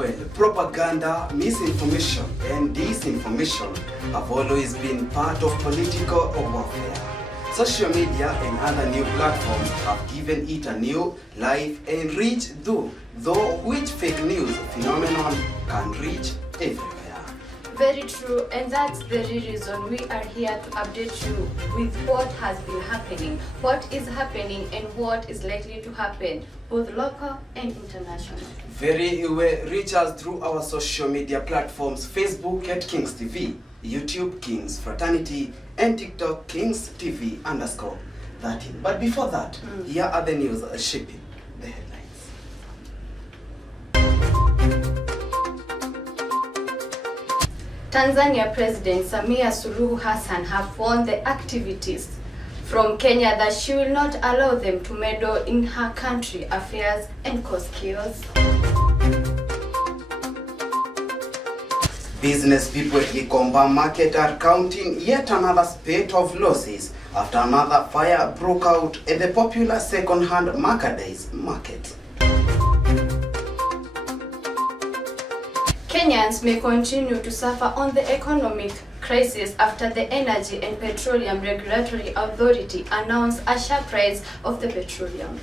Well, propaganda, misinformation, and disinformation have always been part of political warfare. Social media and other new platforms have given it a new life and reach, though which fake news phenomenon can reach everywhere. Very true, and that's the reason we are here to update you with what has been happening, what is happening, and what is likely to happen, both local and international. Very well, reach us through our social media platforms: Facebook at Kings TV, YouTube Kings Fraternity, and TikTok Kings TV _13. But before that, here are the news shaping the headlines. Tanzania President Samia Suluhu Hassan have warned the activists from Kenya that she will not allow them to meddle in her country affairs and cause chaos. Business people at Gikomba market are counting yet another spate of losses after another fire broke out at the popular second-hand merchandise market. Kenyans may continue to suffer on the economic crisis after the Energy and Petroleum Regulatory Authority announced a sharp rise of the petroleum.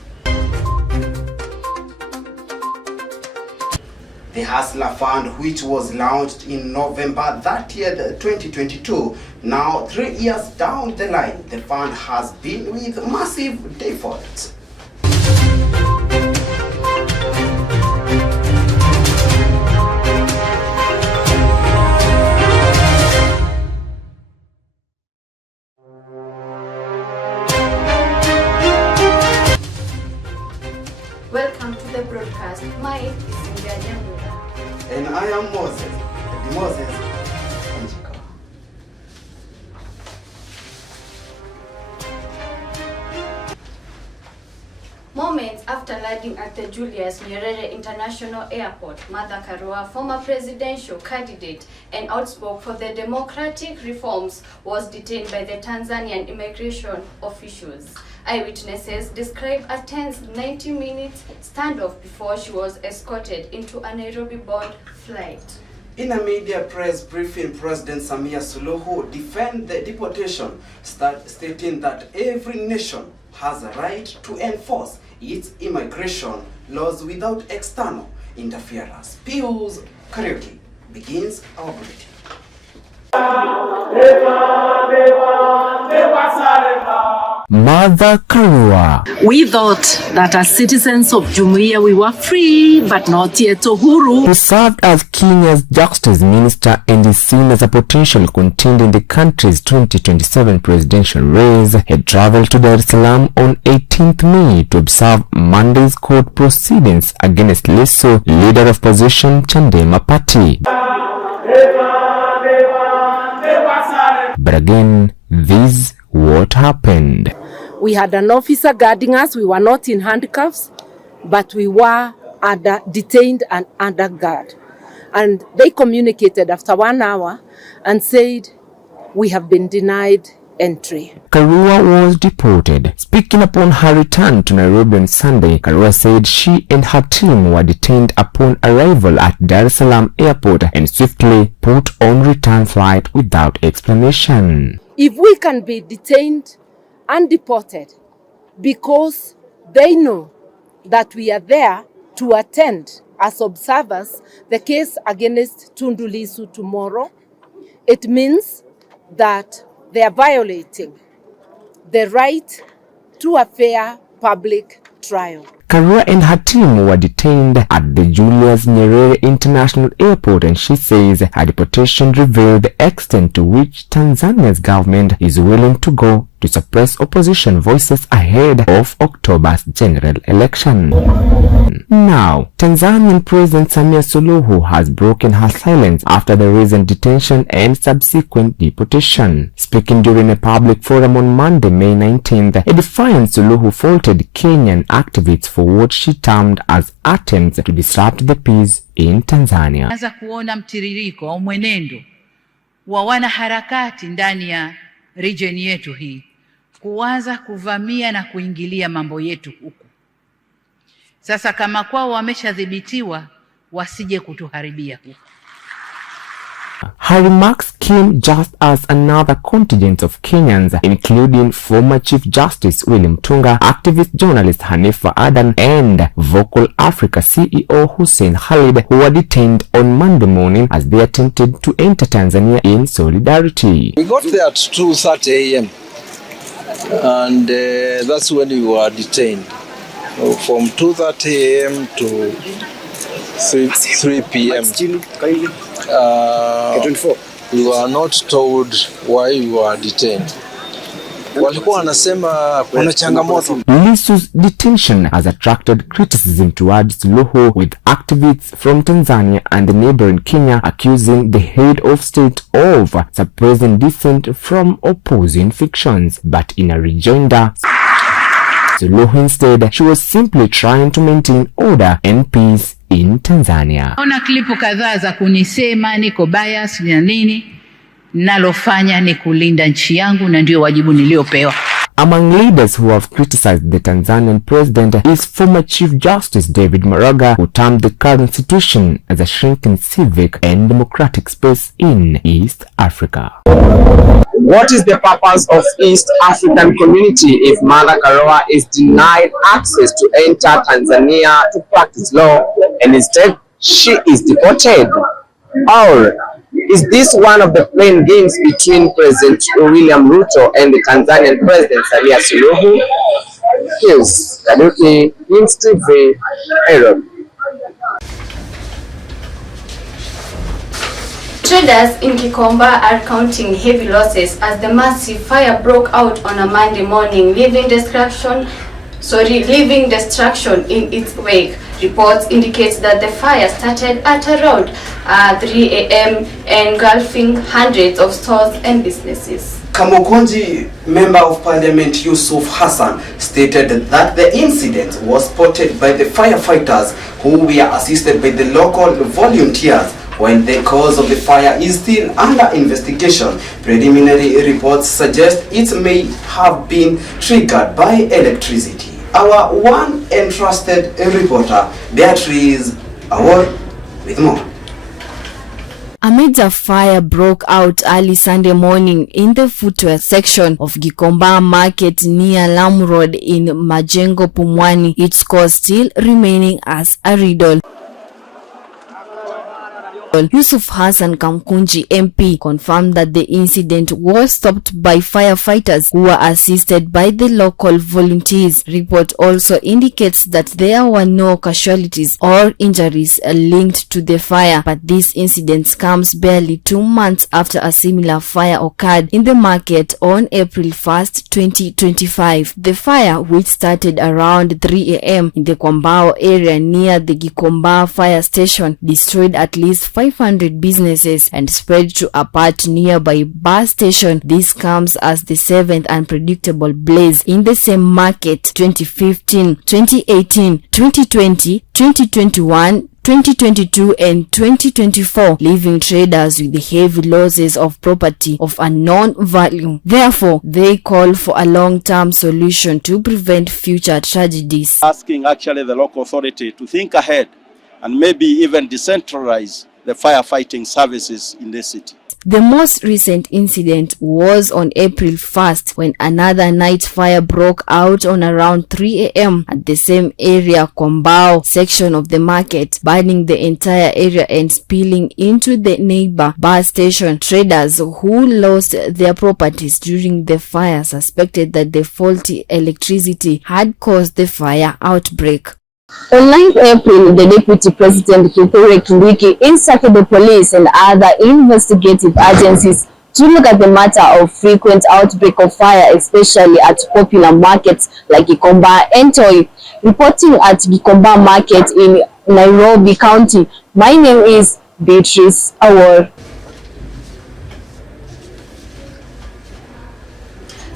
The Hustler Fund, which was launched in November 30th, 2022, now 3 years down the line, the fund has been with massive defaults. Welcome to the broadcast. My name is Kenyan. And I am Moses. Moments after landing at the Julius Nyerere International Airport, Mother Karua, former presidential candidate and outspoken for the democratic reforms, was detained by the Tanzanian immigration officials. Eyewitnesses described a tense 90-minute standoff before she was escorted into a Nairobi-bound flight. In a media press briefing, President Samia Suluhu defended the deportation, stating that every nation has a right to enforce its immigration laws without external interference. Pius Karaoke begins our bulletin. Mother Karua. We thought that as citizens of Jumuiya we were free, but not yet uhuru. Who served as Kenya's Justice Minister and is seen as a potential contender in the country's 2027 presidential race, had traveled to Dar es Salaam on 18th May to observe Monday's court proceedings against Lissu, leader of opposition Chadema Party. But again, this what happened. We had an officer guarding us. We were not in handcuffs, but we were detained and under guard. And they communicated after 1 hour and said, we have been denied entry. Karua was deported. Speaking upon her return to Nairobi on Sunday, Karua said she and her team were detained upon arrival at Dar es Salaam airport and swiftly put on return flight without explanation. If we can be detained and deported because they know that we are there to attend as observers the case against Tundu Lissu tomorrow, it means that they are violating the right to a fair public trial. Karua and her team were detained at the Julius Nyerere International Airport, and she says her deportation revealed the extent to which Tanzania's government is willing to go to suppress opposition voices ahead of October's general election. Now, Tanzanian President Samia Suluhu has broken her silence after the recent detention and subsequent deportation. Speaking during a public forum on Monday, May 19th, a defiant Suluhu faulted Kenyan activists for what she termed as attempts to disrupt the peace in Tanzania. Anza kuona mtiririko au mwenendo wa wanaharakati ndani ya region yetu hii kuanza kuvamia na kuingilia mambo yetu huku. Sasa kama kwao wameshadhibitiwa, wasije kutuharibia. Her remarks came just as another contingent of Kenyans, including former Chief Justice William Tunga, activist journalist Hanifa Adan, and Vocal Africa CEO Hussein Khalid, who were detained on Monday morning as they attempted to enter Tanzania in solidarity. We got there at 2:30 a.m. and that's when we were detained. So from 2:30 a.m. to 3 p.m. We were not told why we were detained. Walikuwa wanasema kuna changamoto. Lissu's detention has attracted criticism towards Suluhu, with activists from Tanzania and the neighboring Kenya accusing the head of state of suppressing dissent from opposing factions. But in a rejoinder, Suluhu instead, she was simply trying to maintain order and peace in Tanzania. Ona klipu kadhaa za kunisema niko bias na nini, nalofanya ni kulinda nchi yangu na ndio wajibu niliopewa. Among leaders who have criticized the Tanzanian president is former Chief Justice David Maraga, who termed the current situation as a shrinking civic and democratic space in East Africa. What is the purpose of East African community if Mother Karua is denied access to enter Tanzania to practice law and instead she is deported? Or is this one of the playing games between President William Ruto and the Tanzanian President Salasya Suluhu? Here's Kaduki, News TV, Nairobi. Traders in Gikomba are counting heavy losses as the massive fire broke out on a Monday morning, leaving destruction in its wake. Reports indicate that the fire started at around 3 a.m. engulfing hundreds of stores and businesses. Kamukunji Member of Parliament Yusuf Hassan stated that the incident was spotted by the firefighters, who were assisted by the local volunteers. While the cause of the fire is still under investigation, preliminary reports suggest it may have been triggered by electricity. Our one entrusted reporter, Beatrice Award, with more. A major fire broke out early Sunday morning in the footwear section of Gikomba Market near Lamu Road in Majengo, Pumwani, its cause still remaining as a riddle. Yusuf Hassan Kamkunji MP confirmed that the incident was stopped by firefighters who were assisted by the local volunteers. Report also indicates that there were no casualties or injuries linked to the fire, but this incident comes barely 2 months after a similar fire occurred in the market on April 1st, 2025. The fire, which started around 3 a.m. in the Kwambao area near the Gikomba fire station, destroyed at least 500 businesses and spread to a part nearby bus station. This comes as the 7th unpredictable blaze in the same market 2015, 2018, 2020, 2021, 2022 and 2024, leaving traders with heavy losses of property of unknown value. Therefore, they call for a long-term solution to prevent future tragedies. Asking actually the local authority to think ahead and maybe even decentralize the firefighting services in the city. The most recent incident was on April 1st when another night fire broke out on around 3 a.m. at the same area Kwambao section of the market, burning the entire area and spilling into the neighbor bus station. Traders who lost their properties during the fire suspected that the faulty electricity had caused the fire outbreak. On 9th April, the Deputy President Kithure Kindiki instructed the police and other investigative agencies to look at the matter of frequent outbreak of fire, especially at popular markets like Gikomba and Toi. Reporting at Gikomba Market in Nairobi County, my name is Beatrice Award.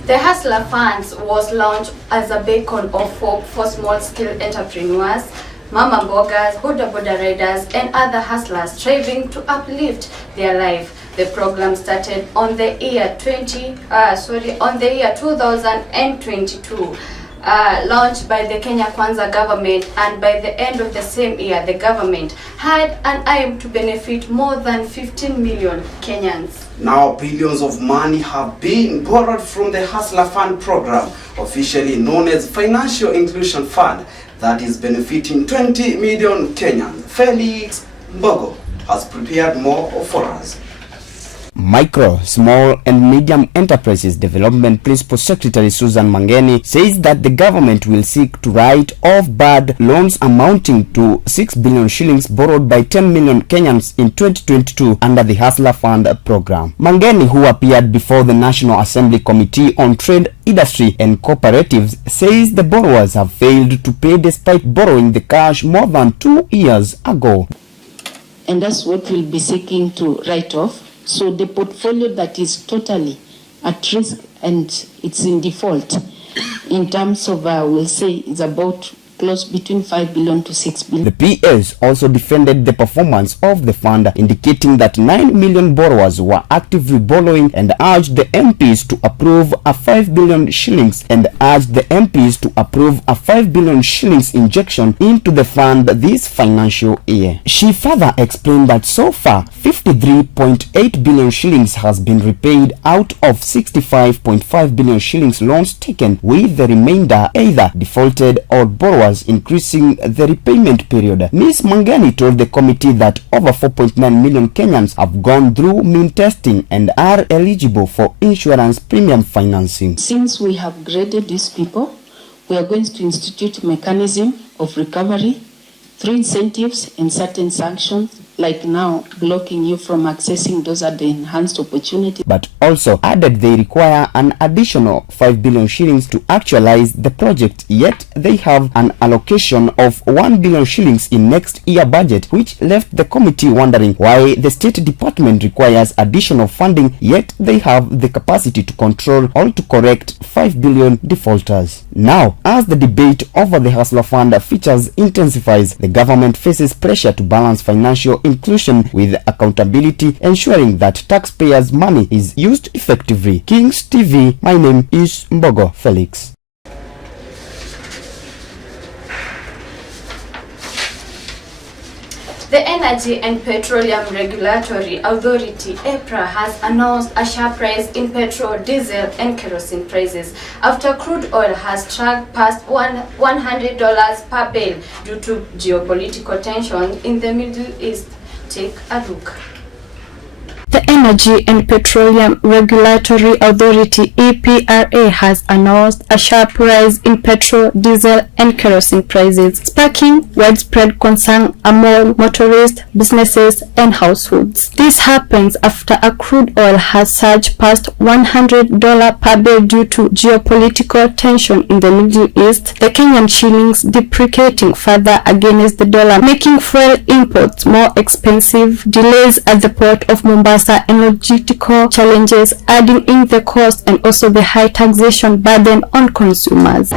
The Hustler Funds was launched as a beacon of hope for small-scale entrepreneurs, mama bloggers, boda riders, and other hustlers striving to uplift their life. The program started on the year 2022. launched by the Kenya Kwanza government, and by the end of the same year, the government had an aim to benefit more than 15 million Kenyans. Now, billions of money have been borrowed from the Hustler Fund program, officially known as Financial Inclusion Fund, that is benefiting 20 million Kenyans. Felix Mbogo has prepared more for us. Micro, Small and Medium Enterprises Development Principal Secretary Susan Mangeni says that the government will seek to write off bad loans amounting to 6 billion shillings borrowed by 10 million Kenyans in 2022 under the Hustler Fund program. Mangeni, who appeared before the National Assembly Committee on Trade, Industry and Cooperatives, says the borrowers have failed to pay despite borrowing the cash more than 2 years ago. And that's what we'll be seeking to write off. So the portfolio that is totally at risk and it's in default, in terms of, we'll say, it's about close between 5 billion to 6 billion. The PS also defended the performance of the fund, indicating that 9 million borrowers were actively borrowing, and urged the MPs to approve a 5 billion shillings injection into the fund this financial year. She further explained that so far 53.8 billion shillings has been repaid out of 65.5 billion shillings loans taken, with the remainder either defaulted or borrowers increasing the repayment period. Ms. Mangani told the committee that over 4.9 million Kenyans have gone through mean testing and are eligible for insurance premium financing. Since we have graded these people, we are going to institute a mechanism of recovery through incentives and certain sanctions, like now blocking you from accessing those at the enhanced opportunity. But also added they require an additional 5 billion shillings to actualize the project, yet they have an allocation of 1 billion shillings in next year budget, which left the committee wondering why the State Department requires additional funding, yet they have the capacity to control or to correct 5 billion defaulters. Now, as the debate over the Hustler Fund features intensifies, the government faces pressure to balance financial inclusion with accountability, ensuring that taxpayers' money is used effectively. Kings TV, my name is Mbogo Felix. The Energy and Petroleum Regulatory Authority, EPRA, has announced a sharp rise in petrol, diesel and kerosene prices after crude oil has tracked past $100 per barrel due to geopolitical tension in the Middle East. Take a look. The Energy and Petroleum Regulatory Authority (EPRA) has announced a sharp rise in petrol, diesel and kerosene prices, sparking widespread concern among motorists, businesses and households. This happens after a crude oil has surged past $100 per barrel due to geopolitical tension in the Middle East, the Kenyan shillings depreciating further against the dollar, making fuel imports more expensive, delays at the port of Mombasa and logistical challenges adding in the cost, and also the high taxation burden on consumers.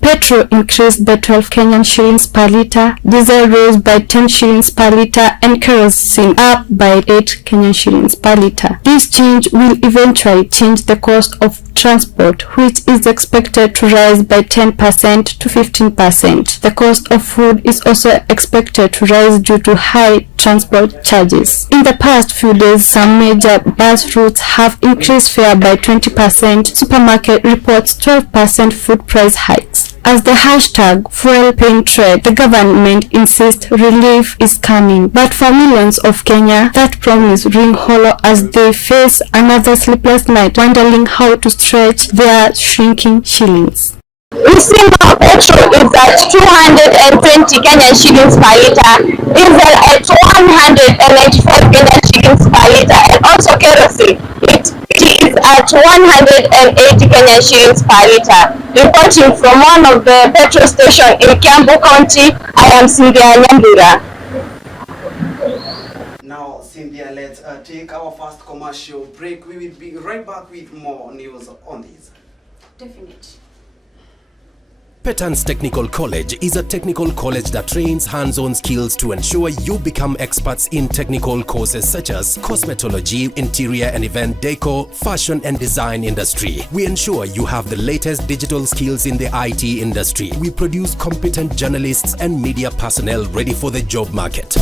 Petrol increased by 12 Kenyan shillings per litre, diesel rose by 10 shillings per litre, and kerosene up by 8 Kenyan shillings per litre. This change will eventually change the cost of transport, which is expected to rise by 10% to 15%. The cost of food is also expected to rise due to high transport charges. In the past few days, some major bus routes have increased fare by 20%. Supermarket reports 12% food price hikes. As the hashtag fuel pain trade, the government insists relief is coming. But for millions of Kenya, that promise ring hollow as they face another sleepless night, wondering how to stretch their shrinking shillings. We see now petrol is at 220 Kenyan shillings per litre, diesel at 185 Kenyan shillings per litre, and also kerosene. It is at 180 Kenyan shillings per litre. Reporting from one of the petrol stations in Kiambu County, I am Cynthia Nyambura. Now, Cynthia, let's take our first commercial break. We will be right back with more news on this. Definitely. Petans Technical College is a technical college that trains hands-on skills to ensure you become experts in technical courses such as cosmetology, interior and event decor, fashion and design industry. We ensure you have the latest digital skills in the IT industry. We produce competent journalists and media personnel ready for the job market.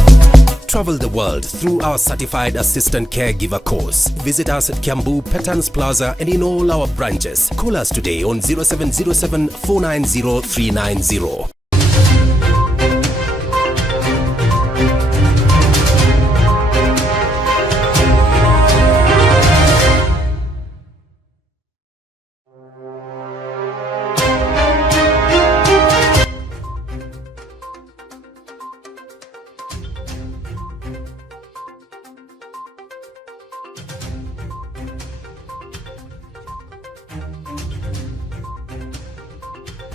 Travel the world through our certified assistant caregiver course. Visit us at Kiambu, Petans Plaza and in all our branches. Call us today on 0707 490 390.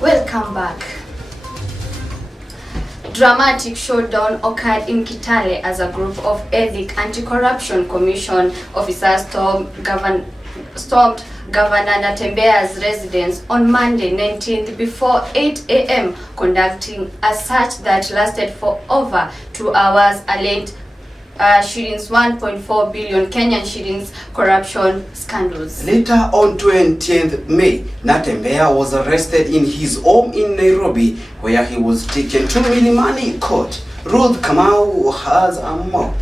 Welcome back. Dramatic showdown occurred in Kitale as a group of Ethic Anti-Corruption Commission officers stormed Governor Natembeya's residence on Monday 19th before 8 a.m. conducting a search that lasted for over 2 hours alleged shillings 1.4 billion Kenyan shillings corruption scandals. Later on 20th May, Natembeya was arrested in his home in Nairobi, where he was taken to Milimani Court. Ruth Kamau has more.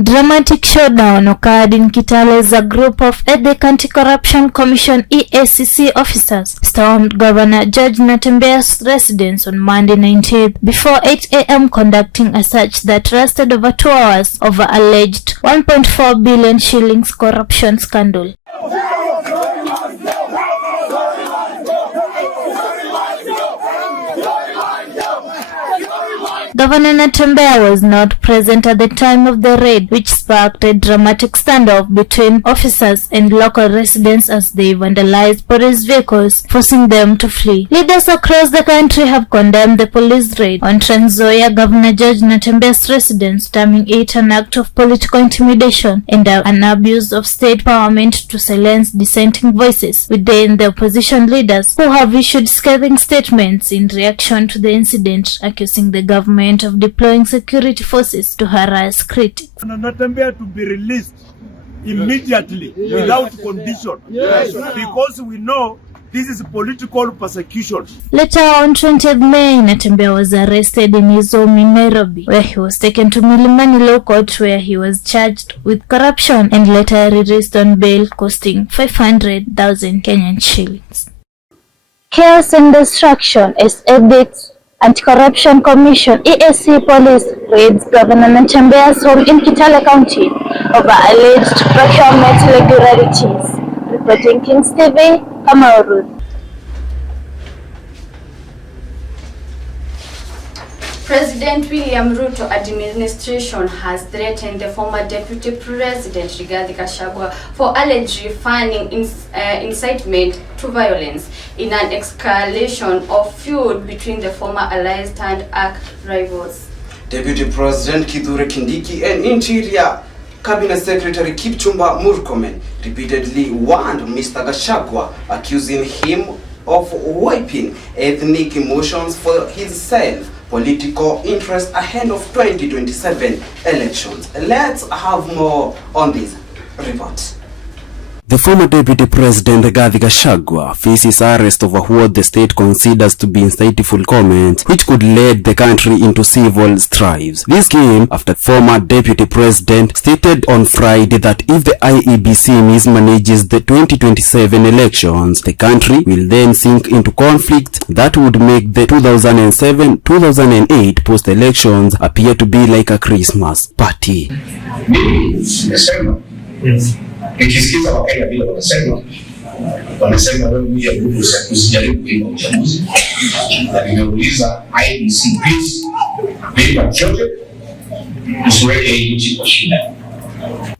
Dramatic showdown occurred in Kitale as a group of Ethic Anti-Corruption Commission EACC officers stormed Governor Judge Natembeya's residence on Monday 19th before 8 a.m. conducting a search that lasted over 2 hours over alleged 1.4 billion shillings corruption scandal. Governor Natembeya was not present at the time of the raid, which sparked a dramatic standoff between officers and local residents as they vandalized police vehicles, forcing them to flee. Leaders across the country have condemned the police raid on Trans Nzoia Governor Judge Natembeya's residence, terming it an act of political intimidation and an abuse of state empowerment to silence dissenting voices within the opposition leaders, who have issued scathing statements in reaction to the incident, accusing the government of deploying security forces to harass critics. Natembeya to be released immediately without condition, because we know this is political persecution. Later on 20th May, Natembeya was arrested in his home in Nairobi, where he was taken to Milimani Law Court, where he was charged with corruption and later released on bail costing 500,000 Kenyan shillings. Chaos and destruction as Ethic Anti-Corruption Commission EAC police raids Governor Natembeya's home in Kitale County over alleged procurement irregularities. Reporting Kings TV, Karua. President William Ruto administration has threatened the former Deputy President Gachagua for allegedly funding incitement to violence in an escalation of feud between the former allies turned arch rivals. Deputy President Kithure Kindiki and Interior Cabinet Secretary Kipchumba Murkomen repeatedly warned Mr. Gachagua, accusing him of wiping ethnic emotions for his self-political interest ahead of 2027 elections. Let's have more on this report. The former Deputy President Gachagua faces arrest over what the state considers to be insightful comments which could lead the country into civil strifes. This came after former Deputy President stated on Friday that if the IEBC mismanages the 2027 elections, the country will then sink into conflict that would make the 2007-2008 post-elections appear to be like a Christmas party. Nikisikiza Wakenya vile wanasema wewe mja mtu usijaribu kuiba uchaguzi, na nimeuliza IEBC please kuiba chote usiweke nchi kwa shida.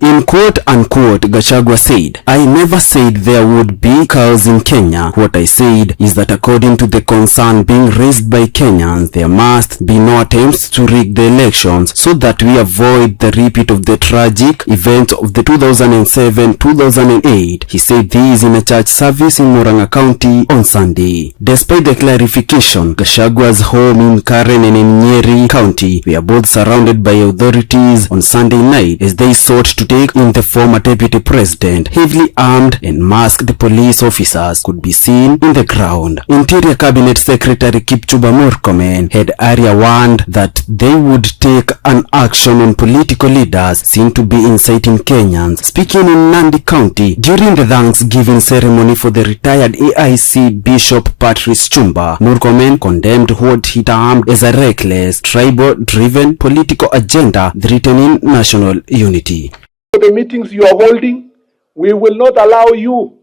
In When quote-unquote Gachagua said, "I never said there would be chaos in Kenya. What I said is that according to the concern being raised by Kenyans, there must be no attempts to rig the elections so that we avoid the repeat of the tragic event of the 2007-2008. He said this in a church service in Murang'a County on Sunday. Despite the clarification, Gachagua's home in Karen and in Nyeri County were both surrounded by authorities on Sunday night as they sought to take in the former deputy president. Heavily armed and masked police officers could be seen in the ground. Interior Cabinet Secretary Kipchumba Murkomen had earlier warned that they would take an action on political leaders seen to be inciting Kenyans. Speaking in Nandi County during the Thanksgiving ceremony for the retired AIC Bishop Patrice Chumba, Murkomen condemned what he termed as a reckless, tribal-driven political agenda threatening national unity. The meetings you are holding, we will not allow you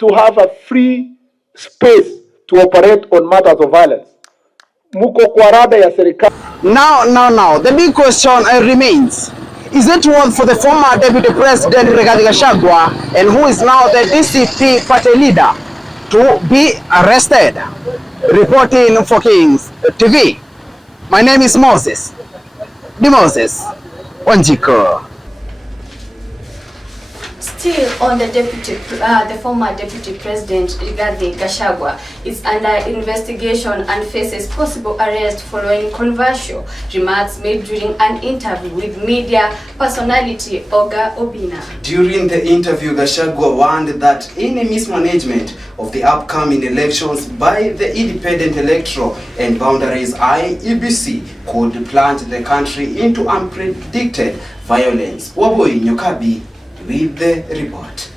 to have a free space to operate on matters of violence. Muko kwa rada ya serikali. Now, the big question remains. Is it worth for the former Deputy President Rigathi Gachagua, and who is now the DCP party leader, to be arrested? Reporting for Kings TV, my name is Moses Wanjiko. Still on the former Deputy President Rigathi Gachagua is under investigation and faces possible arrest following controversial remarks made during an interview with media personality Oga Obina. During the interview, Gachagua warned that any mismanagement of the upcoming elections by the Independent Electoral and Boundaries IEBC could plunge the country into unpredicted violence. Waboi Nyokabi with the report.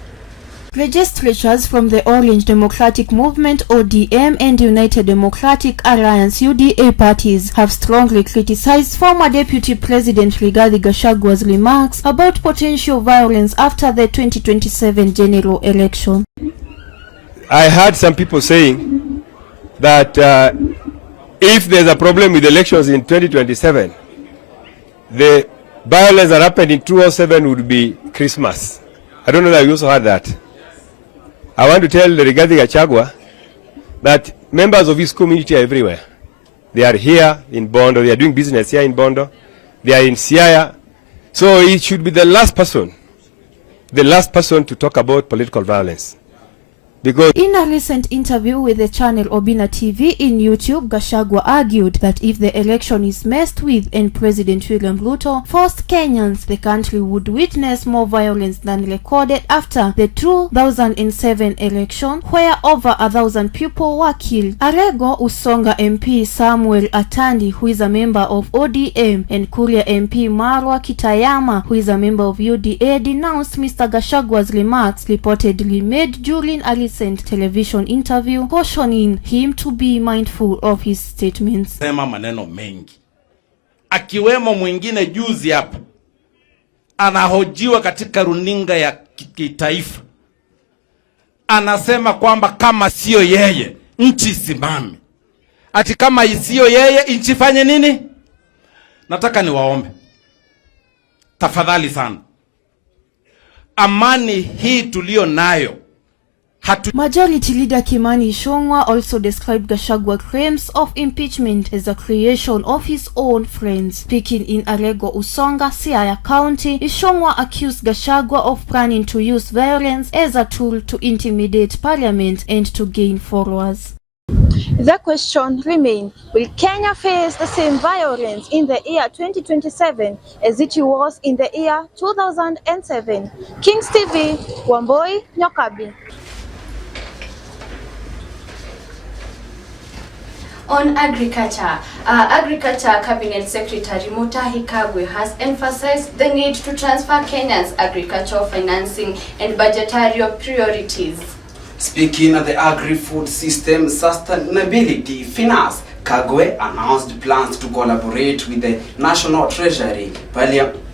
Legislatures from the Orange Democratic Movement ODM and United Democratic Alliance UDA parties have strongly criticized former Deputy President Rigathi Gachagua's remarks about potential violence after the 2027 general election. I heard some people saying that if there's a problem with elections in 2027, the violence that happened in 2007 would be Christmas. I don't know that you also heard that. I want to tell Rigathi Gachagua that members of his community are everywhere. They are here in Bondo. They are doing business here in Bondo. They are in Siaya. So he should be the last person to talk about political violence. Because in a recent interview with the channel Obina TV in YouTube, Gachagua argued that if the election is messed with and President William Ruto forced Kenyans, the country would witness more violence than recorded after the 2007 election, where over 1,000 people were killed. Arego Usonga MP Samuel Atandi, who is a member of ODM, and Kuria MP Marwa Kitayama, who is a member of UDA, denounced Mr. Gachagua's remarks reportedly made during a recent television interview, cautioning him to be mindful of his statements. Sema maneno mengi. Akiwemo mwingine juzi hapa anahojiwa katika runinga ya kitaifa. Anasema kwamba kama sio yeye nchi simame. Ati kama sio yeye nchi fanye nini? Nataka niwaombe. Tafadhali sana. Amani hii tulio nayo. Majority Leader Kimani Ichung'wah also described Gachagua's claims of impeachment as a creation of his own friends. Speaking in Arego Usonga, Siaya County, Ichung'wah accused Gachagua of planning to use violence as a tool to intimidate Parliament and to gain followers. The question remains, will Kenya face the same violence in the year 2027 as it was in the year 2007? Kings TV, Wamboi, Nyokabi. On agriculture, Agriculture Cabinet Secretary Mutahi Kagwe has emphasized the need to transfer Kenya's agricultural financing and budgetary priorities. Speaking at the Agri-Food System Sustainability Finance, Kagwe announced plans to collaborate with the National Treasury,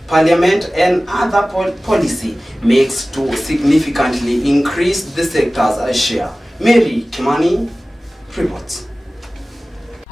Parliament and other policy makes to significantly increase the sector's share. Mary Kimani reports.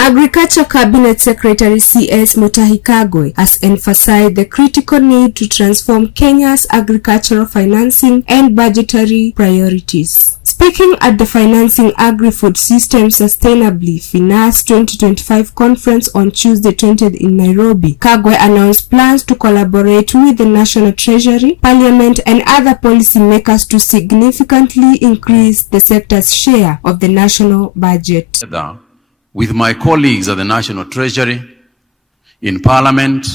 Agriculture Cabinet Secretary C.S. Mutahi Kagwe has emphasized the critical need to transform Kenya's agricultural financing and budgetary priorities. Speaking at the Financing Agri-Food System Sustainably Finance 2025 conference on Tuesday 20th in Nairobi, Kagwe announced plans to collaborate with the National Treasury, Parliament and other policy makers to significantly increase the sector's share of the national budget. With my colleagues at the National Treasury, in Parliament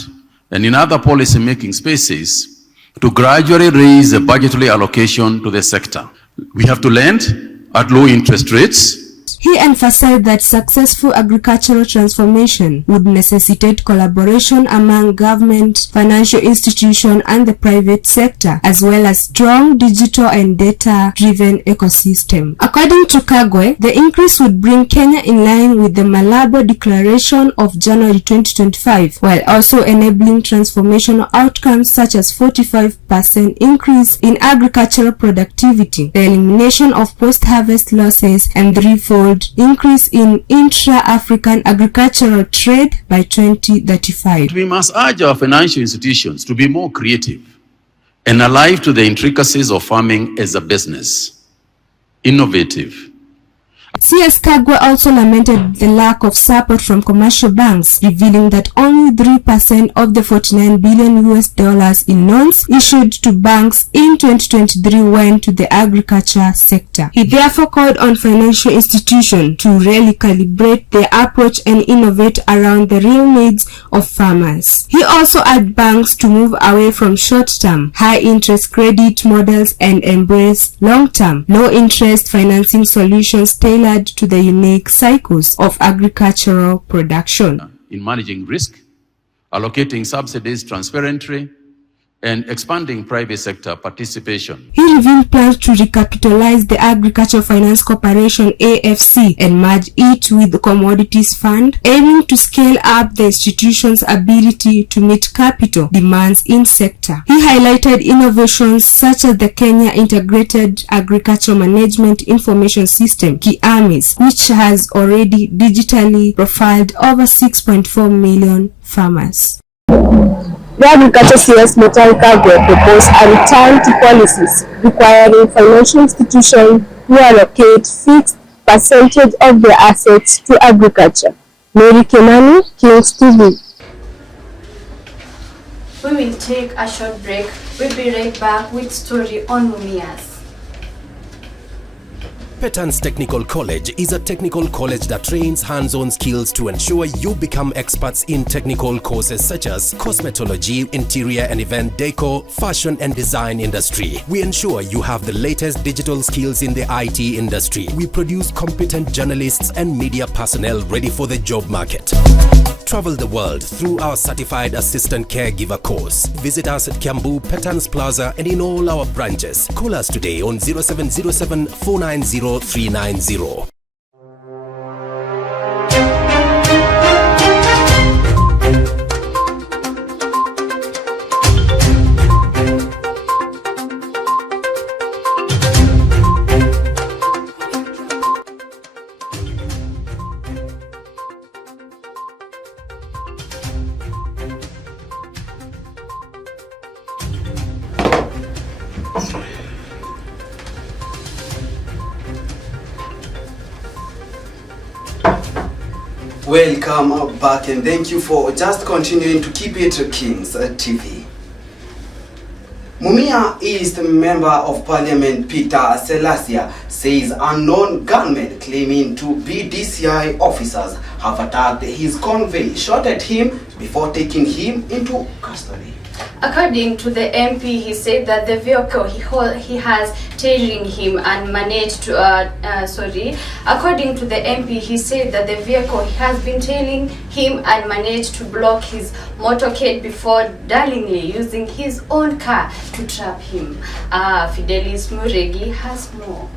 and in other policy-making spaces to gradually raise the budgetary allocation to the sector. We have to lend at low interest rates. He emphasized that successful agricultural transformation would necessitate collaboration among government, financial institutions, and the private sector, as well as strong digital and data-driven ecosystem. According to Kagwe, the increase would bring Kenya in line with the Malabo Declaration of January 2025, while also enabling transformational outcomes such as 45% increase in agricultural productivity, the elimination of post-harvest losses, and threefold increase in intra-African agricultural trade by 2035. We must urge our financial institutions to be more creative and alive to the intricacies of farming as a business. Innovative. C.S. Kagwe also lamented the lack of support from commercial banks, revealing that only 3% of the $49 billion in loans issued to banks in 2023 went to the agriculture sector. He therefore called on financial institutions to really calibrate their approach and innovate around the real needs of farmers. He also urged banks to move away from short-term, high-interest credit models and embrace long-term, low-interest financing solutions tailored to the unique cycles of agricultural production. In managing risk, allocating subsidies transparently, and expanding private sector participation. He revealed plans to recapitalize the Agriculture Finance Corporation AFC and merge it with the Commodities Fund, aiming to scale up the institution's ability to meet capital demands in sector. He highlighted innovations such as the Kenya Integrated Agriculture Management Information System, KIAMIS, which has already digitally profiled over 6.4 million farmers. The Agriculture CS Mutahi Kagwe proposed a return to policies requiring financial institutions to allocate fixed percentage of their assets to agriculture. Mary Kenani, Kings TV. We will take a short break. We'll be right back with story on Mumias. Petan's Technical College is a technical college that trains hands-on skills to ensure you become experts in technical courses such as cosmetology, interior and event decor, fashion and design industry. We ensure you have the latest digital skills in the IT industry. We produce competent journalists and media personnel ready for the job market. Travel the world through our certified assistant caregiver course. Visit us at Kiambu, Petan's Plaza and in all our branches. Call us today on 0707 490 390. Welcome back and thank you for just continuing to keep it Kings TV. Mumia East Member of Parliament Peter Salasya says unknown gunmen claiming to be DCI officers have attacked his convoy, shot at him before taking him into custody. According to the MP, he said that the vehicle he has tailing him and managed to, according to the MP, he said that the vehicle he has been tailing him and managed to block his motorcade before darlingly using his own car to trap him. Fidelis Muregi has more.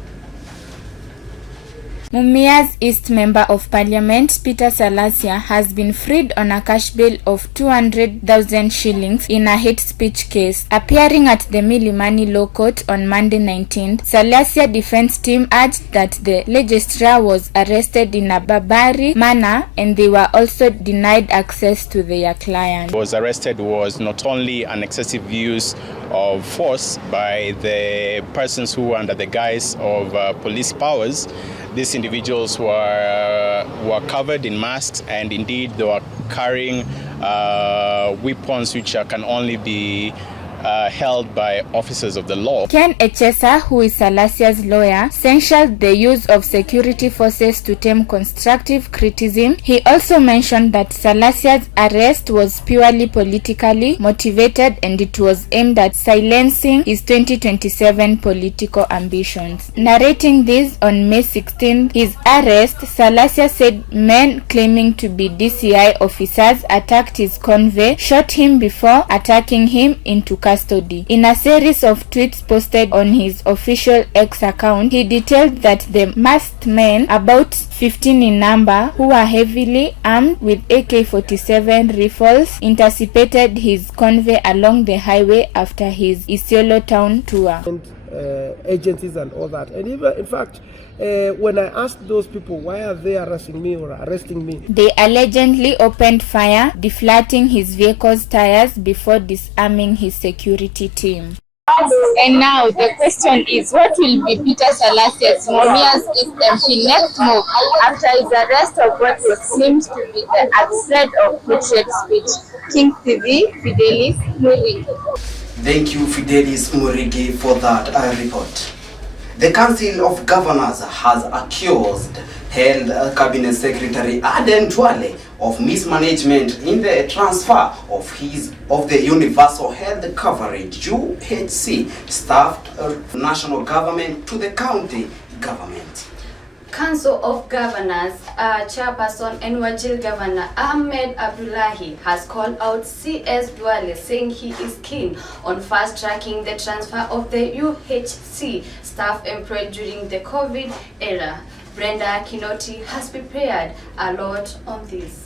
Mumia's East Member of Parliament, Peter Salasya, has been freed on a cash bail of 200,000 shillings in a hate speech case. Appearing at the Milimani Law Court on Monday 19th, Salasya defense team urged that the registrar was arrested in a barbaric manner and they were also denied access to their client. Was arrested was not only an excessive use of force by the persons who were under the guise of police powers. These individuals were covered in masks, and indeed they were carrying weapons which can only be held by officers of the law. Ken Echesa, who is Salasya's lawyer, censured the use of security forces to tame constructive criticism. He also mentioned that Salasya's arrest was purely politically motivated and it was aimed at silencing his 2027 political ambitions. Narrating this on May 16th, his arrest, Salasya said men claiming to be DCI officers attacked his convoy, shot him before attacking him into custody. In a series of tweets posted on his official X account, he detailed that the masked men, about 15 in number, who were heavily armed with AK-47 rifles, intercepted his convoy along the highway after his Isiolo town tour. Agencies and all that, and even in fact when I asked those people why are they arresting me or arresting me, they allegedly opened fire, deflating his vehicle's tires before disarming his security team. And now the question is, what will be Peter Salasya's Mumia's East MP next move after his arrest of what seems to be the absurd of patriot speech? King TV, Fidelis Murigi. Thank you, Fidelis Murigi, for that report. The Council of Governors has accused Health Cabinet Secretary Aden Duale of mismanagement in the transfer of the Universal Health Coverage (UHC) staff national government to the county government. Council of Governors Chairperson and Wajir Governor Ahmed Abdullahi has called out CS Duale, saying he is keen on fast-tracking the transfer of the UHC staff employed during the COVID era. Brenda Kinoti has prepared a lot on this.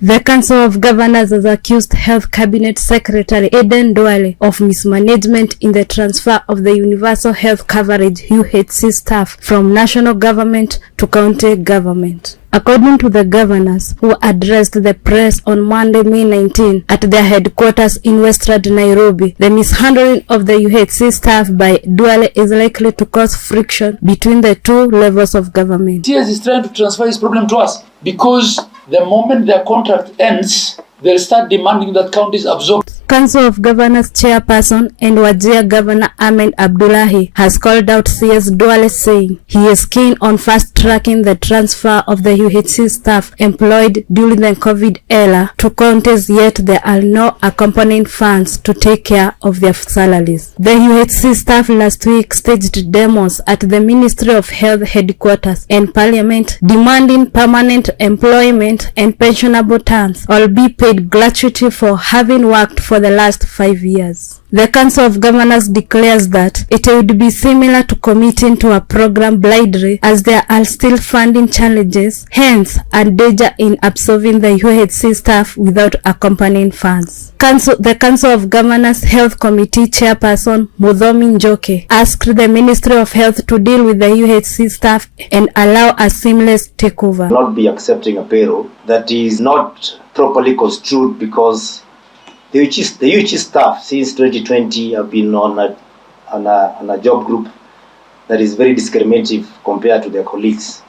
The Council of Governors has accused Health Cabinet Secretary Aden Duale of mismanagement in the transfer of the Universal Health Coverage UHC staff from national government to county government. According to the governors who addressed the press on Monday, May 19, at their headquarters in Western Nairobi, the mishandling of the UHC staff by Duale is likely to cause friction between the two levels of government. CS is trying to transfer his problem to us because the moment their contract ends, they'll start demanding that counties absorb. Council of Governors Chairperson and Wajir Governor Ahmed Abdullahi has called out CS Duale, saying he is keen on fast-tracking the transfer of the UHC staff employed during the COVID era to counties, yet there are no accompanying funds to take care of their salaries. The UHC staff last week staged demos at the Ministry of Health headquarters and Parliament, demanding permanent employment and pensionable terms, or be paid gratuity for having worked for the last 5 years. The Council of Governors declares that it would be similar to committing to a program blindly, as there are still funding challenges, hence a danger in absorbing the UHC staff without accompanying funds. The Council of Governors Health Committee Chairperson Mudhomi Njoke asked the Ministry of Health to deal with the UHC staff and allow a seamless takeover. Not be accepting a payroll that is not properly construed, because the UHC staff since 2020 have been on a job group that is very discriminative compared to their colleagues.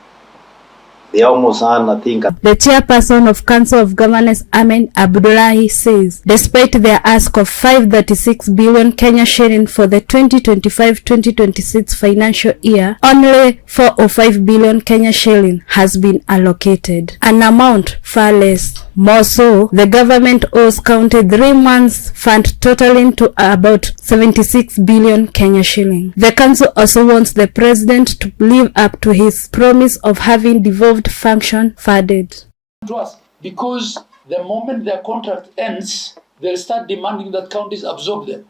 They almost earn, I think. The chairperson of Council of Governors, Ahmed Abdullahi, says despite their ask of 536 billion Kenya shilling for the 2025-2026 financial year, only 405 billion Kenya shilling has been allocated, an amount far less. More so, the government owes county 3 months fund totaling to about 76 billion Kenya shilling. The council also wants the president to live up to his promise of having devolved function funded. To us, because the moment their contract ends, they'll start demanding that counties absorb them.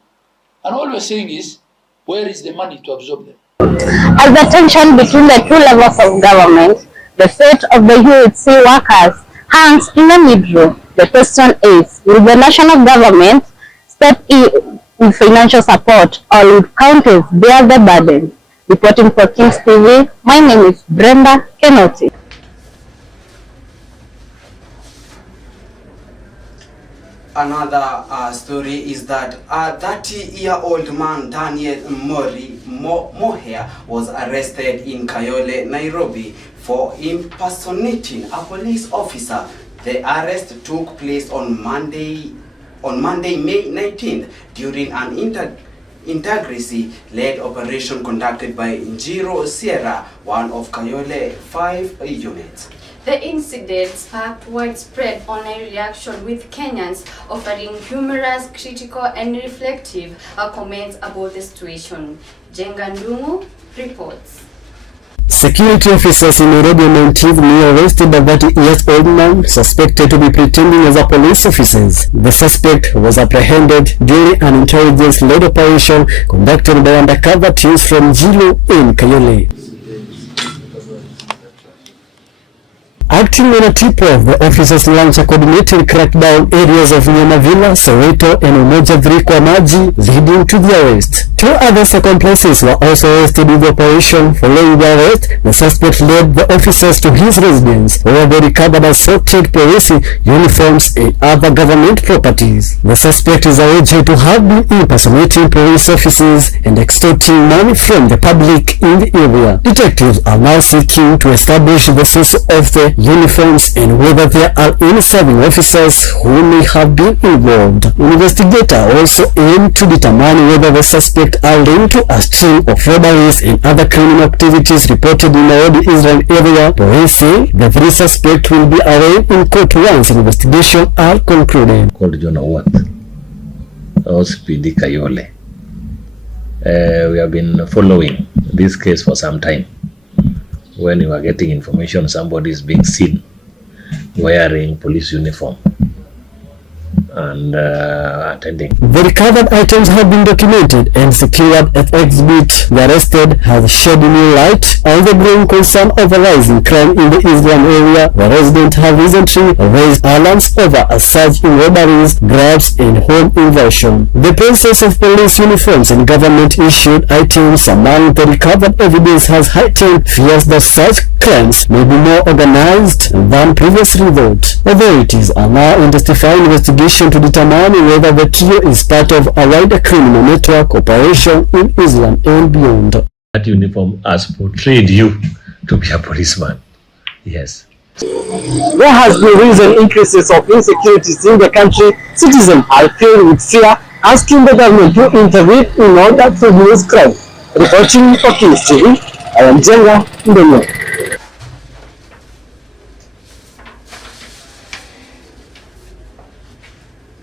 And all we're saying is, where is the money to absorb them? As the tension between the two levels of government, the fate of the UHC workers hangs in the middle. The question is, will the national government step in with financial support, or will counties bear the burden? Reporting for Kings TV, my name is Brenda Kenoti. Another story is that a 30-year-old man, Daniel Moher, was arrested in Kayole, Nairobi for impersonating a police officer. The arrest took place on Monday, May 19th, during an integrity-led operation conducted by Njiro Sierra, one of Kayole 5 units. The incident sparked widespread online reaction, with Kenyans offering humorous, critical and reflective comments about the situation. Jenga Ndungu reports. Security officers in Nairobi on 19th May arrested a 30-year-old man suspected to be pretending as a police officer. The suspect was apprehended during an intelligence-led operation conducted by undercover teams from Jilo in Kayole. Acting on a tip-off, the officers launched a coordinated crackdown areas of Nyamavila, Soweto, and Umoja 3 Kwamaji, leading to the arrest. 2 other accomplices were also arrested in the operation. Following the arrest, the suspect led the officers to his residence, where they recovered assorted police uniforms and other government properties. The suspect is alleged to have been impersonating police officers and extorting money from the public in the area. Detectives are now seeking to establish the source of the uniforms and whether there are any serving officers who may have been involved. Investigators also aim to determine whether the suspects are linked to a string of robberies and other criminal activities reported in the Nairobi Israel area. Police say the 3 suspects will be arraigned in court once investigations are concluded. Called John Owat, OCPD Kayole. We have been following this case for some time. When we were getting information somebody is being seen wearing police uniform and attending. The recovered items have been documented and secured at exhibit. The arrested has shed new light on the growing concern of a rising crime in the Islam area. The residents have recently raised alarms over a surge in robberies, grabs, and home invasion. The presence of police uniforms and government-issued items among the recovered evidence has heightened fears that such crimes may be more organized than previously thought. Authorities are now intensifying investigation to determine whether the trio is part of a wider criminal network operation in Islam and beyond. That uniform has portrayed you to be a policeman. Yes. There has been recent increases of insecurities in the country. Citizens are filled with fear, asking the government to intervene in order to reduce crime. Reporting for Kings TV, I am Jenga Ndungu.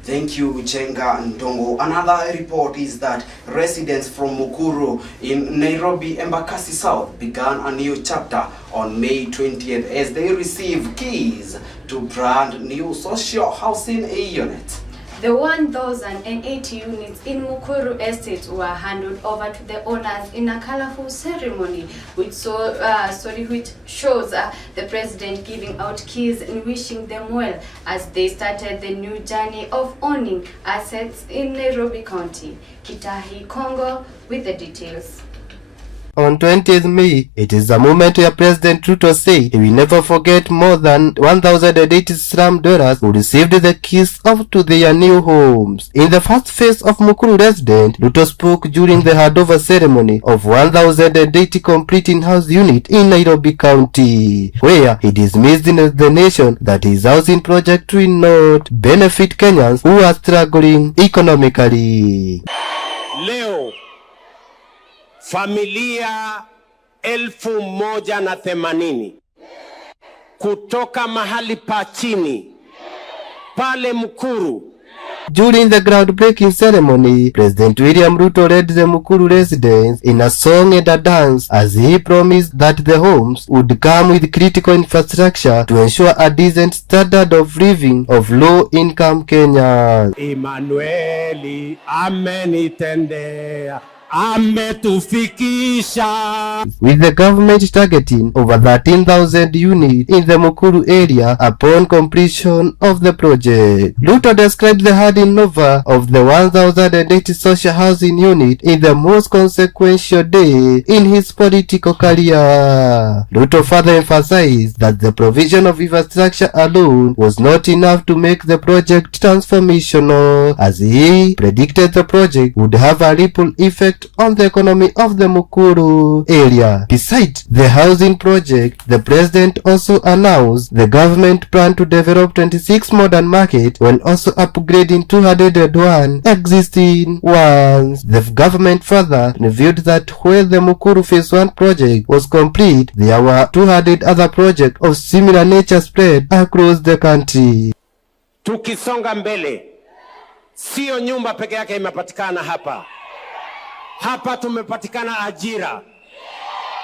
Thank you, Jenga Ndongo. Another report is that residents from Mukuru in Nairobi, Embakasi South began a new chapter on May 20th as they receive keys to brand new social housing units. The 1,080 units in Mukuru Estate were handed over to the owners in a colorful ceremony, which shows the president giving out keys and wishing them well as they started the new journey of owning assets in Nairobi County. Kitahi Kongo with the details. On 20th May, it is the moment where President Ruto said he will never forget more than 1,080 slum dwellers who received the keys to their new homes. In the first phase of Mukuru resident, Ruto spoke during the handover ceremony of 1,080 complete in-house units in Nairobi County, where he dismissed the nation that his housing project will not benefit Kenyans who are struggling economically. Leo familia 1,180 kutoka mahali pa chini pale Mukuru. During the groundbreaking ceremony, President William Ruto led the Mukuru residents in a song and a dance as he promised that the homes would come with critical infrastructure to ensure a decent standard of living of low-income Kenyans. Emmanueli amenitendea ametufikisha. With the government targeting over 13,000 units in the Mukuru area upon completion of the project. Ruto described the handing over of the 1,080 social housing unit in the most consequential day in his political career. Ruto further emphasized that the provision of infrastructure alone was not enough to make the project transformational, as he predicted the project would have a ripple effect on the economy of the Mukuru area. Besides the housing project, the president also announced the government plan to develop 26 modern markets while also upgrading 201 existing ones. The government further revealed that when the Mukuru Phase 1 project was complete, there were 200 other projects of similar nature spread across the country. Tukisonga mbele, sio nyumba peke yake imepatikana hapa. Hapa tumepatikana ajira.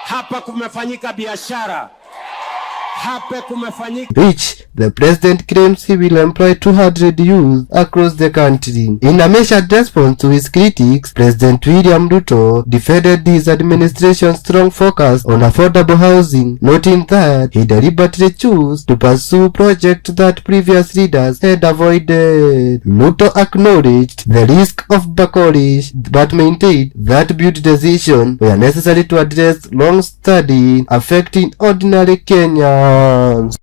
Hapa kumefanyika biashara. Hapa kumefanyika. Which the president claims he will employ 200 youth across the country. In a measured response to his critics, President William Ruto defended his administration's strong focus on affordable housing, noting that he deliberately chose to pursue projects that previous leaders had avoided. Ruto acknowledged the risk of backlash, but maintained that build decisions were necessary to address long-standing affecting ordinary Kenyans.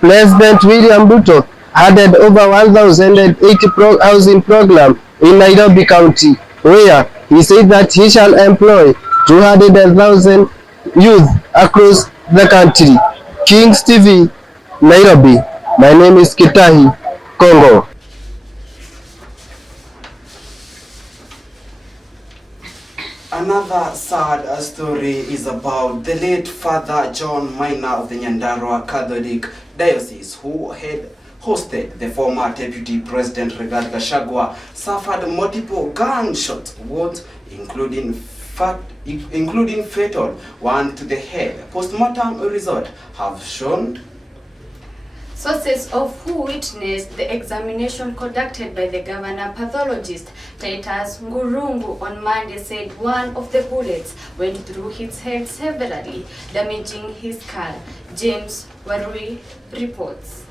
President William Ruto added over 1,080 housing program in Nairobi County, where he said that he shall employ 200,000 youth across the country. Kings TV, Nairobi. My name is Kitahi, Congo. Another sad story is about the late Father John Maina of the Nyandarua Catholic Diocese, who had hosted the former Deputy President Gachagua, suffered multiple gunshot wounds, including fatal one to the head. Postmortem results have shown. Sources of who witnessed the examination conducted by the governor pathologist Titus Ngurungu on Monday said one of the bullets went through his head severely, damaging his skull. James Warui reports.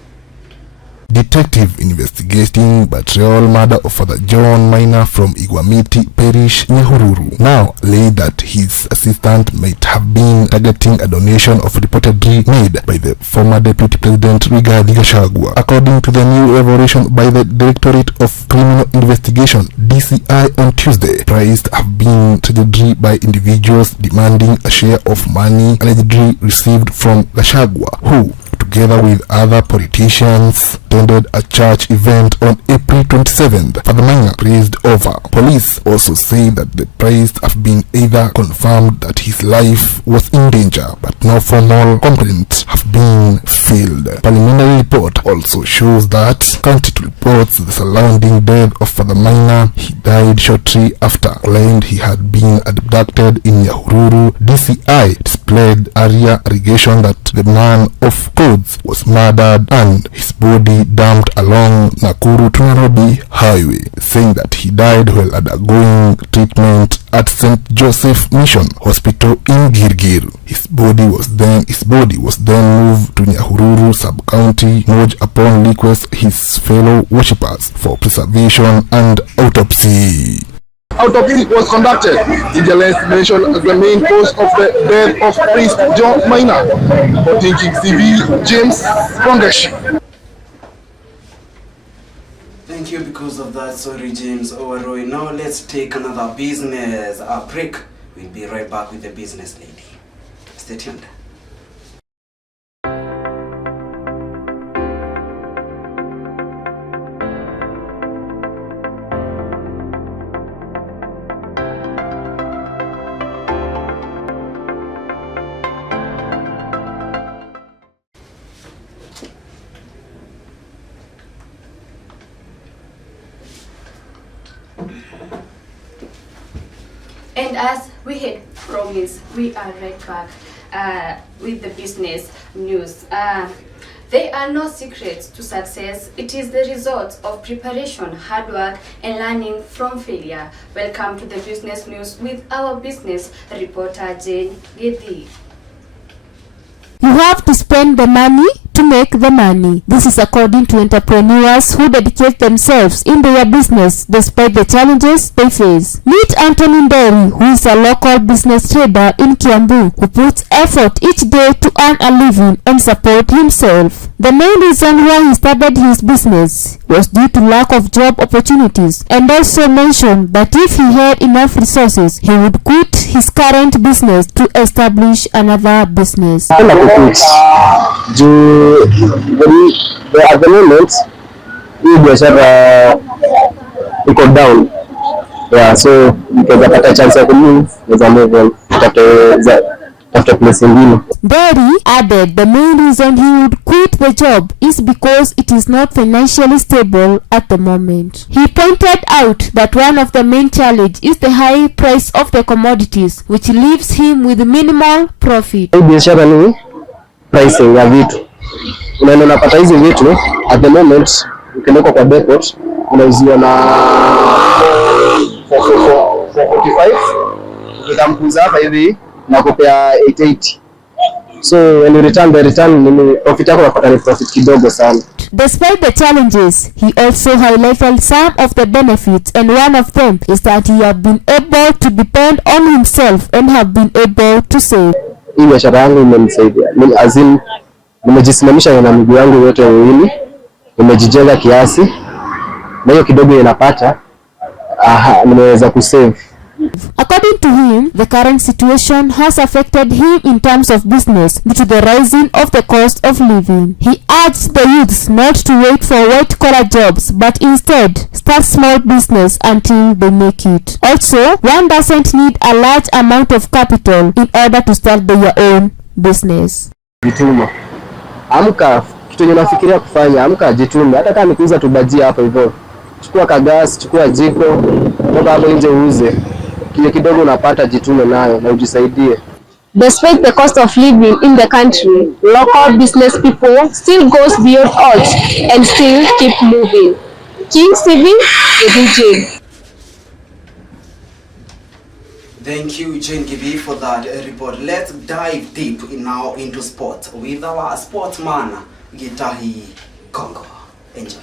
Detective investigating betrayal murder of Father John Maina from Igwamiti Parish, Nyahururu, now lay that his assistant might have been targeting a donation of reportedly made by the former Deputy President Gachagua. According to the new revelation by the Directorate of Criminal Investigation (DCI) on Tuesday, prized have been tragedy by individuals demanding a share of money allegedly received from Gachagua, who, together with other politicians, attended a church event on April 27th. Father Maina praised over. Police also say that the priest have been either confirmed that his life was in danger, but no formal complaints have been filed. Parliamentary report also shows that county reports the surrounding death of Father Maina. He died shortly after, claimed he had been abducted in Nyahururu. DCI displayed area allegation that the man of Codes was murdered and his body dumped along Nakuru to Nairobi highway, saying that he died while undergoing treatment at St. Joseph Mission Hospital in Girgir. His body was then moved to Nyahururu sub-county Moj upon request his fellow worshippers for preservation and autopsy. Autopsy was conducted. Intelligence mentioned as the main cause of the death of Priest John Maina. For Thinking TV, James Pongesh. Thank you because of that. Sorry, James Oweroi. Now let's take another business break. We'll be right back with the business lady. Stay tuned. And as we had promised, we are right back with the business news. There are no secrets to success. It is the result of preparation, hard work, and learning from failure. Welcome to the business news with our business reporter, Jane Gedi. You have to spend the money to make the money. This is according to entrepreneurs who dedicate themselves in their business despite the challenges they face. Meet Anthony Nderi, who is a local business trader in Kiambu, who puts effort each day to earn a living and support himself. The main reason why he started his business was due to lack of job opportunities, and also mentioned that if he had enough resources, he would quit his current business to establish another business. At the moment, hii biashara iko down. Yeah, so nikapata chance ya kumove, move on, after place ingine. Nderi added the main reason he would quit the job is because it is not financially stable at the moment. He pointed out that one of the main challenges is the high price of the commodities, which leaves him with minimal profit. Hii biashara ni pricing ya vitu. Unapata hizi vitu at the moment ukienda kwa depot unauziwa na 445, utamkuza hapa hivi na kupea 880. So when you return profit yako unapata ni profit kidogo sana. Despite the challenges, he also highlighted some of the benefits, and one of them is that he have been able to depend on himself and have been able to save. Hii biashara yangu imenisaidia. Nimejisimamisha na miguu yangu yote miwili, nimejijenga kiasi, na hiyo kidogo inapata nimeweza kusave. According to him, the current situation has affected him in terms of business due to the rising of the cost of living. He urged the youths not to wait for white-collar jobs, but instead start small business until they make it. Also, one doesn't need a large amount of capital in order to start their own business. Jitume. Amka, kitu unafikiria kufanya, amka jitume. Hata kama nikuuza tu bajia hapo hivyo. Chukua kagas, chukua jiko, toka hapo nje uuze. Kile kidogo unapata jitume nayo na ujisaidie. Despite the cost of living in the country, local business people still goes beyond odds and still keep moving. Kings TV, the DJ. Thank you, Jane Gibi, for that report. Let's dive deep now into sport with our sportsman, Gikomba. Enjoy.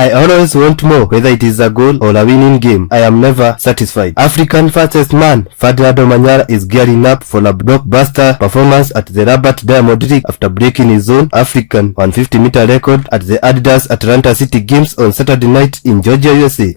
I always want more, whether it is a goal or a winning game. I am never satisfied. African fastest man, Ferdinand Manyara, is gearing up for a blockbuster performance at the Rabat Diamond League after breaking his own African 150-meter record at the Adidas Atlanta City Games on Saturday night in Georgia, USA.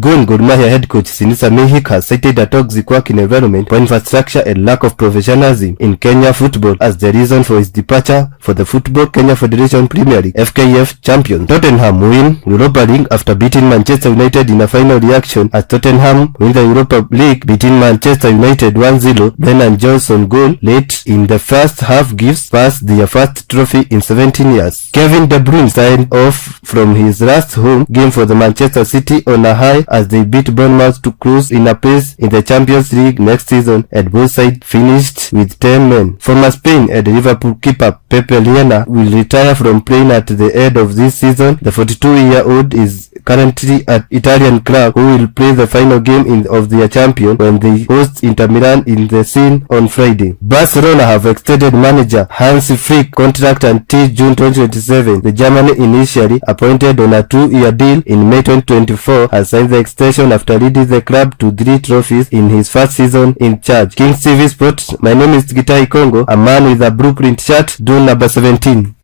Gor Mahia head coach Sinisa Mihik has cited a toxic working environment, poor infrastructure and lack of professionalism in Kenya football as the reason for his departure for the Football Kenya Federation Premier League (FKF) champion. Tottenham win Europa League after beating Manchester United in a final reaction as Tottenham win the Europa League, beating Manchester United 1-0. Brennan Johnson goal late in the first half gives Spurs their first trophy in 17 years. Kevin De Bruyne signed off from his last home game for the Manchester City on a high as they beat Bournemouth to cruise in a pace in the Champions League next season, and both sides finished with 10 men. Former Spain and Liverpool keeper Pepe Reina will retire from playing at the end of this season. The 42-year-old is currently at Italian club who will play the final game of their champion when they host Inter Milan in the scene on Friday. Barcelona have extended manager Hansi Flick contract until June 2027. The German, initially appointed on a 2-year deal in May 2024, has signed the extension after leading the club to 3 trophies in his first season in charge. Kings TV Sports, my name is Gikomba, a man with a blueprint shirt, due number 17.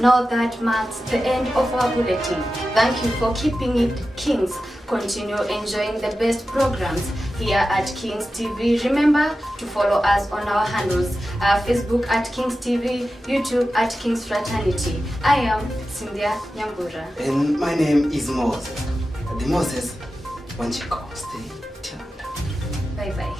Now that marks the end of our bulletin. Thank you for keeping it Kings. Continue enjoying the best programs here at Kings TV. Remember to follow us on our handles, Facebook at Kings TV, YouTube at Kings Fraternity. I am Cynthia Nyambura. And my name is Moses. The Moses, Wanchiko. Stay tuned. Bye-bye.